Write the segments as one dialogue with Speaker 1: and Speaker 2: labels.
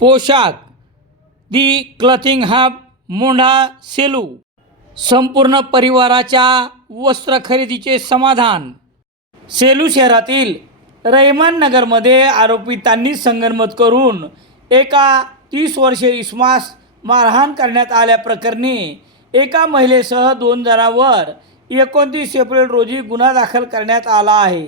Speaker 1: पोशाख. The clothing hub Mondha Selu. संपूर्ण परिवाराच्या वस्त्र खरेदीचे समाधान. सेलू शहरातील रहिमान नगरमध्ये आरोपितांनी संगनमत करून एका तीस वर्षे इसमास मारहाण करण्यात आल्याप्रकरणी एका महिलेसह दोन जणांवर एकोणतीस एप्रिल रोजी गुन्हा दाखल करण्यात आला आहे.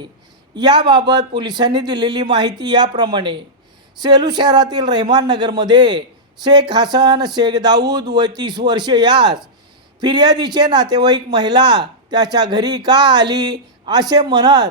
Speaker 1: याबाबत पोलिसांनी दिलेली माहिती याप्रमाणे. सेलू शहरातील रहमान नगरमध्ये शेख हसन शेख दाऊद व तीस वर्ष यास फिर्यादीचे नातेवाईक महिला त्याच्या घरी का आली असे म्हणत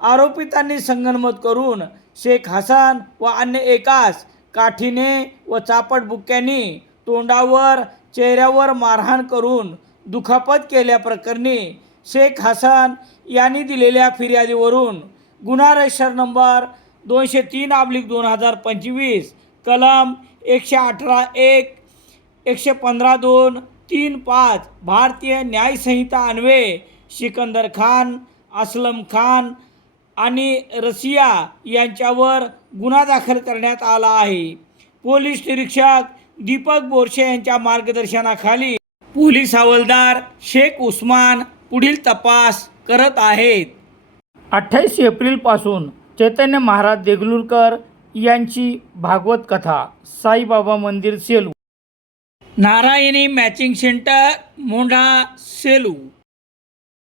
Speaker 1: आरोपितांनी संगनमत करून शेख हसन व अन्य एकास काठीने व चापट बुक्क्यांनी तोंडावर चेहऱ्यावर मारहाण करून दुखापत केल्याप्रकरणी शेख हसन यांनी दिलेल्या फिर्यादीवरून गुन्हा रजिस्टर नंबर दोनशे तीन आब्लिक दोन हजार पंचवीस. कलम एकशे अठरा एक एकशे पंधरा दोन तीन पाच. भारतीय न्यायसंहिता अन्वये सिकंदर खान असलम खान आणि रसिया यांच्यावर गुन्हा दाखल करण्यात आला आहे. पोलीस निरीक्षक दीपक बोरशे यांच्या मार्गदर्शनाखाली पोलीस हवालदार शेख उस्मान पुढील तपास करत आहेत. अठ्ठावीस एप्रिलपासून चैतन्य महाराज देगलूरकर यांची भागवत कथा साईबाबा मंदिर Selu. Narayani matching centre Mondha Selu.